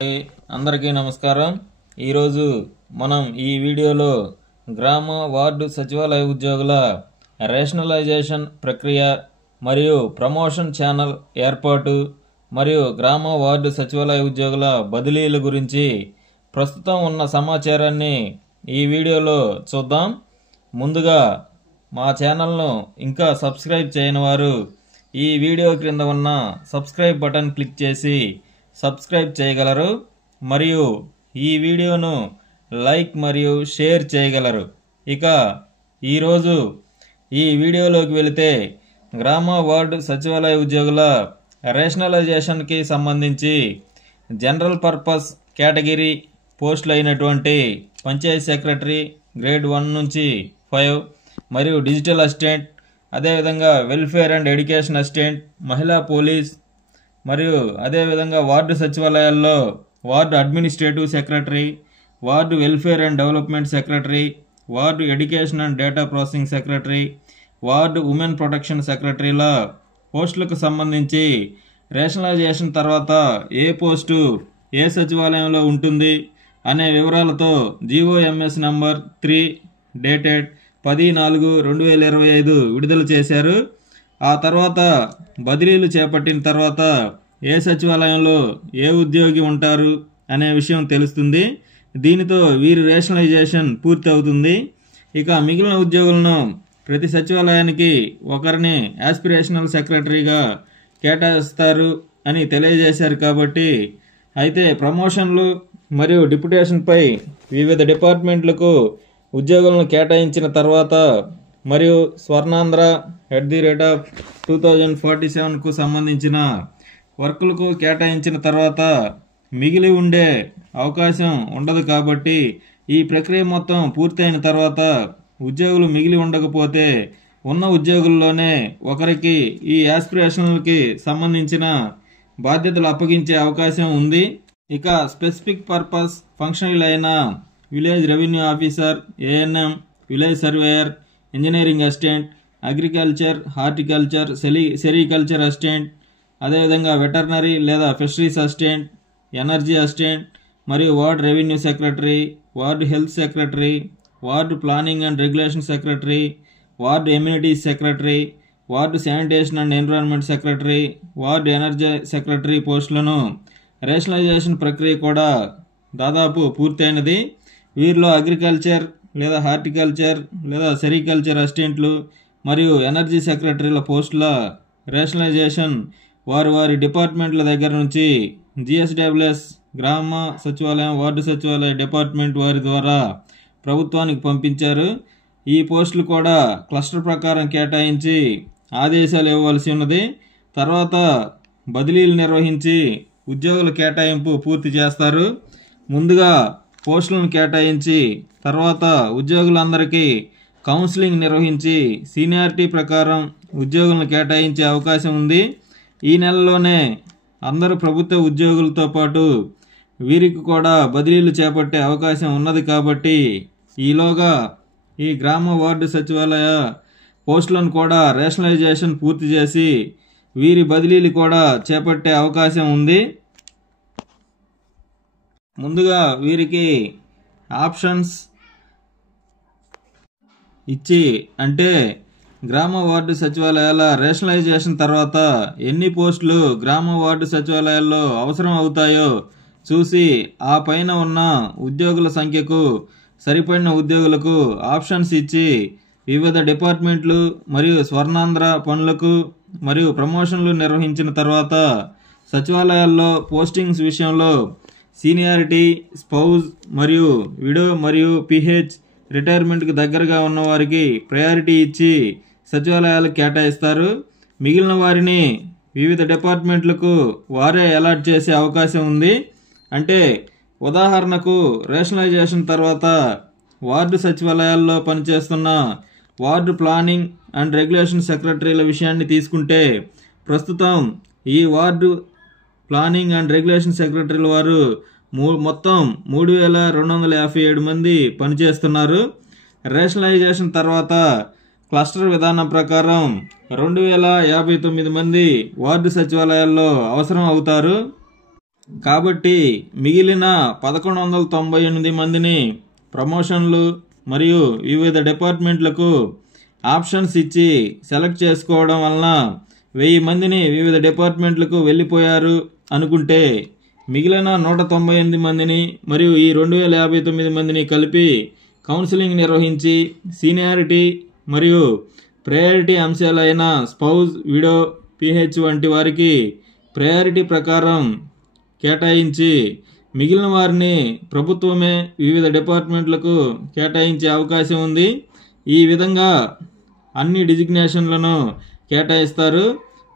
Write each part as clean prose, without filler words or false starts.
అందరికీ నమస్కారం। ఈరోజు మనం ఈ వీడియోలో గ్రామ వార్డు సచివాలయ ఉద్యోగుల రేషనలైజేషన్ ప్రక్రియ మరియు ప్రమోషన్ ఛానల్ ఏర్పాటు మరియు గ్రామ వార్డు సచివాలయ ఉద్యోగుల బదిలీల గురించి ప్రస్తుతం ఉన్న సమాచారాన్ని ఈ వీడియోలో చూద్దాం। ముందుగా మా ఛానల్ను ఇంకా సబ్స్క్రైబ్ చేయని వారు ఈ వీడియో క్రింద ఉన్న సబ్స్క్రైబ్ బటన్ క్లిక్ చేసి సబ్స్క్రైబ్ చేయగలరు మరియు ఈ వీడియోను లైక్ మరియు షేర్ చేయగలరు। ఇక ఈరోజు ఈ వీడియోలోకి వెళితే గ్రామ వార్డు సచివాలయ ఉద్యోగుల రేషనలైజేషన్కి సంబంధించి జనరల్ పర్పస్ కేటగిరీ పోస్టులు అయినటువంటి పంచాయతీ సెక్రటరీ గ్రేడ్ 1 నుంచి 5 మరియు డిజిటల్ అసిస్టెంట్, అదేవిధంగా వెల్ఫేర్ అండ్ ఎడ్యుకేషన్ అసిస్టెంట్, మహిళా పోలీస్ మరియు అదేవిధంగా వార్డు సచివాలయాల్లో ward administrative secretary, ward welfare and development secretary, ward education and data processing secretary, ward women protection సెక్రటరీల పోస్టులకు సంబంధించి రేషనలైజేషన్ తర్వాత ఏ పోస్టు ఏ సచివాలయంలో ఉంటుంది అనే వివరాలతో GOMS నంబర్ 3 డేటెడ్ 10/4/2025 విడుదల చేశారు। ఆ తర్వాత బదిలీలు చేపట్టిన తర్వాత ఏ సచివాలయంలో ఏ ఉద్యోగి ఉంటారు అనే విషయం తెలుస్తుంది। దీనితో వీరి రేషనలైజేషన్ పూర్తి అవుతుంది। ఇక మిగిలిన ఉద్యోగులను ప్రతి సచివాలయానికి ఒకరిని యాస్పిరేషనల్ సెక్రటరీగా కేటాయిస్తారు అని తెలియజేశారు। కాబట్టి అయితే ప్రమోషన్లు మరియు డిప్యుటేషన్పై వివిధ డిపార్ట్మెంట్లకు ఉద్యోగులను కేటాయించిన తర్వాత మరియు స్వర్ణాంధ్ర @2047కు సంబంధించిన వర్కులకు కేటాయించిన తర్వాత మిగిలి ఉండే అవకాశం ఉండదు। కాబట్టి ఈ ప్రక్రియ మొత్తం పూర్తయిన తర్వాత ఉద్యోగులు మిగిలి ఉండకపోతే ఉన్న ఉద్యోగుల్లోనే ఒకరికి ఈ యాస్పిరేషన్లకి సంబంధించిన బాధ్యతలు అప్పగించే అవకాశం ఉంది। ఇక స్పెసిఫిక్ పర్పస్ ఫంక్షనల్ అయిన village revenue officer, ANM, village surveyor, engineering assistant, agriculture, horticulture, sericulture assistant, అదేవిధంగా వెటర్నరీ లేదా ఫిషరీస్ అసిస్టెంట్, ఎనర్జీ అసిస్టెంట్ మరియు ward revenue secretary, ward health secretary, ward planning and regulation secretary, ward amenities secretary, ward sanitation and environment secretary, ward energy secretary పోస్టులను rationalization ప్రక్రియ కూడా దాదాపు పూర్తయినది। వీరిలో agriculture లేదా horticulture లేదా సెరికల్చర్ అసిస్టెంట్లు మరియు ఎనర్జీ సెక్రటరీల పోస్టుల రేషనలైజేషన్ వారి డిపార్ట్మెంట్ల దగ్గర నుంచి GSWS గ్రామ సచివాలయం వార్డు సచివాలయ డిపార్ట్మెంట్ వారి ద్వారా ప్రభుత్వానికి పంపించారు। ఈ పోస్టులు కూడా క్లస్టర్ ప్రకారం కేటాయించి ఆదేశాలు ఇవ్వవలసి ఉన్నది। తర్వాత బదిలీలు నిర్వహించి ఉద్యోగుల కేటాయింపు పూర్తి చేస్తారు। ముందుగా పోస్టులను కేటాయించి తర్వాత ఉద్యోగులందరికీ కౌన్సిలింగ్ నిర్వహించి సీనియారిటీ ప్రకారం ఉద్యోగులను కేటాయించే అవకాశం ఉంది। ఈ నెలలోనే అందరు ప్రభుత్వ ఉద్యోగులతో పాటు వీరికి కూడా బదిలీలు చేపట్టే అవకాశం ఉన్నది। కాబట్టి ఈలోగా ఈ గ్రామ వార్డు సచివాలయ పోస్టులను కూడా రేషనలైజేషన్ పూర్తి చేసి వీరి బదిలీలు కూడా చేపట్టే అవకాశం ఉంది। ముందుగా వీరికి ఆప్షన్స్ ఇచ్చి అంటే గ్రామ వార్డు సచివాలయాల రేషనలైజేషన్ తర్వాత ఎన్ని పోస్టులు గ్రామ వార్డు సచివాలయాల్లో అవసరం అవుతాయో చూసి ఆ పైన ఉన్న ఉద్యోగుల సంఖ్యకు సరిపడిన ఉద్యోగులకు ఆప్షన్స్ ఇచ్చి వివిధ డిపార్ట్మెంట్లు మరియు స్వర్ణాంధ్ర పనులకు మరియు ప్రమోషన్లు నిర్వహించిన తర్వాత సచివాలయాల్లో పోస్టింగ్స్ విషయంలో సీనియారిటీ, స్పౌజ్ మరియు విడో మరియు PH రిటైర్మెంట్కి దగ్గరగా ఉన్న వారికి ప్రయారిటీ ఇచ్చి సచివాలయాలకు కేటాయిస్తారు। మిగిలిన వారిని వివిధ డిపార్ట్మెంట్లకు వారే అలాట్ చేసే అవకాశం ఉంది। అంటే ఉదాహరణకు రేషనలైజేషన్ తర్వాత వార్డు సచివాలయాల్లో పనిచేస్తున్న వార్డు ప్లానింగ్ అండ్ రెగ్యులేషన్ సెక్రటరీల విషయాన్ని తీసుకుంటే ప్రస్తుతం ఈ వార్డు ప్లానింగ్ అండ్ రెగ్యులేషన్ సెక్రటరీల వారు మొత్తం 3257 మంది పనిచేస్తున్నారు। రేషనలైజేషన్ తర్వాత క్లస్టర్ విధానం ప్రకారం 2059 మంది వార్డు సచివాలయాల్లో అవసరం అవుతారు। కాబట్టి మిగిలిన 1198 మందిని ప్రమోషన్లు మరియు వివిధ డిపార్ట్మెంట్లకు ఆప్షన్స్ ఇచ్చి సెలెక్ట్ చేసుకోవడం వలన 1000 మందిని వివిధ డిపార్ట్మెంట్లకు వెళ్ళిపోయారు అనుకుంటే మిగిలిన 198 మందిని మరియు ఈ 2059 మందిని కలిపి కౌన్సిలింగ్ నిర్వహించి సీనియారిటీ మరియు ప్రయారిటీ అంశాలైన స్పౌజ్, విడో, పిహెచ్ వంటి వారికి ప్రయారిటీ ప్రకారం కేటాయించి మిగిలిన వారిని ప్రభుత్వమే వివిధ డిపార్ట్మెంట్లకు కేటాయించే అవకాశం ఉంది. ఈ విధంగా అన్ని డిజిగ్నేషన్లను కేటాయిస్తారు.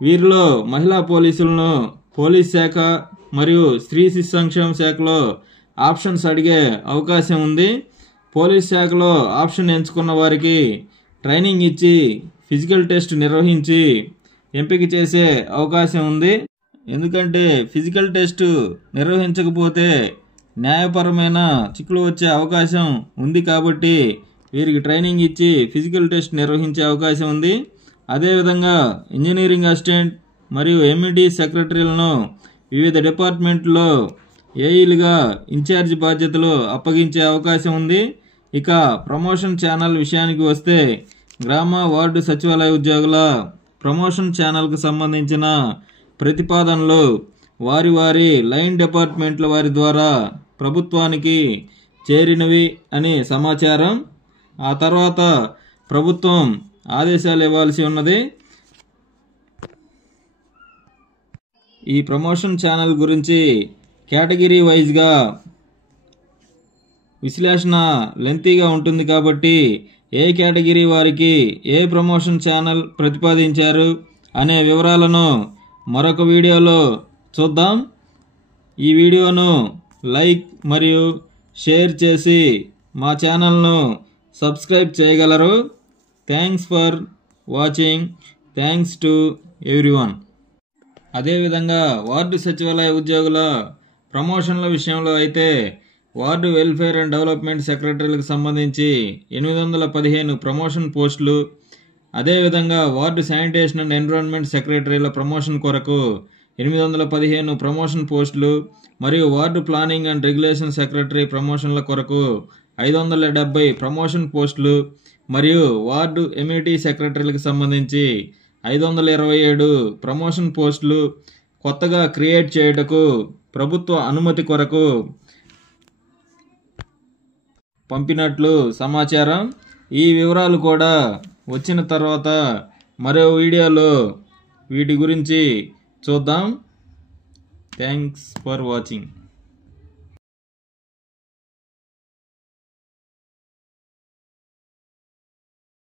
వీరిలో మహిళా పోలీసులను పోలీస్ శాఖ మరియు స్త్రీ శిశు సంక్షేమ శాఖలో ఆప్షన్స్ అడిగే అవకాశం ఉంది. పోలీస్ శాఖలో ఆప్షన్ ఎంచుకున్న వారికి ట్రైనింగ్ ఇచ్చి ఫిజికల్ టెస్ట్ నిర్వహించి ఎంపిక చేసే అవకాశం ఉంది. ఎందుకంటే ఫిజికల్ టెస్ట్ నిర్వహించకపోతే న్యాయపరమైన చిక్కులు వచ్చే అవకాశం ఉంది. కాబట్టి వీరికి ట్రైనింగ్ ఇచ్చి ఫిజికల్ టెస్ట్ నిర్వహించే అవకాశం ఉంది. అదేవిధంగా ఇంజనీరింగ్ అసిస్టెంట్ మరియు ఎంఈడి సెక్రటరీలను వివిధ డిపార్ట్మెంట్లో ఏఈలుగా ఇన్ఛార్జ్ బాధ్యతలు అప్పగించే అవకాశం ఉంది. ఇక ప్రమోషన్ ఛానల్ విషయానికి వస్తే గ్రామ వార్డు సచివాలయ ఉద్యోగుల ప్రమోషన్ ఛానల్కు సంబంధించిన ప్రతిపాదనలు వారి వారి లైన్ డిపార్ట్మెంట్ల వారి ద్వారా ప్రభుత్వానికి చేరినవి అని సమాచారం. ఆ తర్వాత ప్రభుత్వం ఆదేశాలు ఇవ్వాల్సి ఉన్నది. ఈ ప్రమోషన్ ఛానల్ గురించి కేటగిరీ వైజ్గా విశ్లేషణ లెంతీగా ఉంటుంది. కాబట్టి ఏ కేటగిరీ వారికి ఏ ప్రమోషన్ ఛానల్ ప్రతిపాదించారు అనే వివరాలను మరొక వీడియోలో చూద్దాం. ఈ వీడియోను లైక్ మరియు షేర్ చేసి మా ఛానల్ను సబ్స్క్రైబ్ చేయగలరు. Thanks for watching. Thanks to everyone. అదేవిధంగా వార్డు సచివాలయ ఉద్యోగుల ప్రమోషన్ల విషయంలో అయితే వార్డు వెల్ఫేర్ అండ్ డెవలప్మెంట్ సెక్రటరీలకు సంబంధించి 815 ప్రమోషన్ పోస్టులు, అదేవిధంగా వార్డు శానిటేషన్ అండ్ ఎన్విరాన్మెంట్ సెక్రటరీల ప్రమోషన్ కొరకు 815 ప్రమోషన్ పోస్టులు మరియు ward planning and regulation secretary ప్రమోషన్ల కొరకు 570 ప్రమోషన్ పోస్టులు మరియు వార్డు ఎంఈటీ సెక్రటరీలకు సంబంధించి 527 ప్రమోషన్ పోస్టులు కొత్తగా క్రియేట్ చేయుటకు ప్రభుత్వ అనుమతి కొరకు పంపినట్లు సమాచారం. ఈ వివరాలు కూడా వచ్చిన తర్వాత మరో వీడియోలో వీటి గురించి చూద్దాం. Thanks for watching.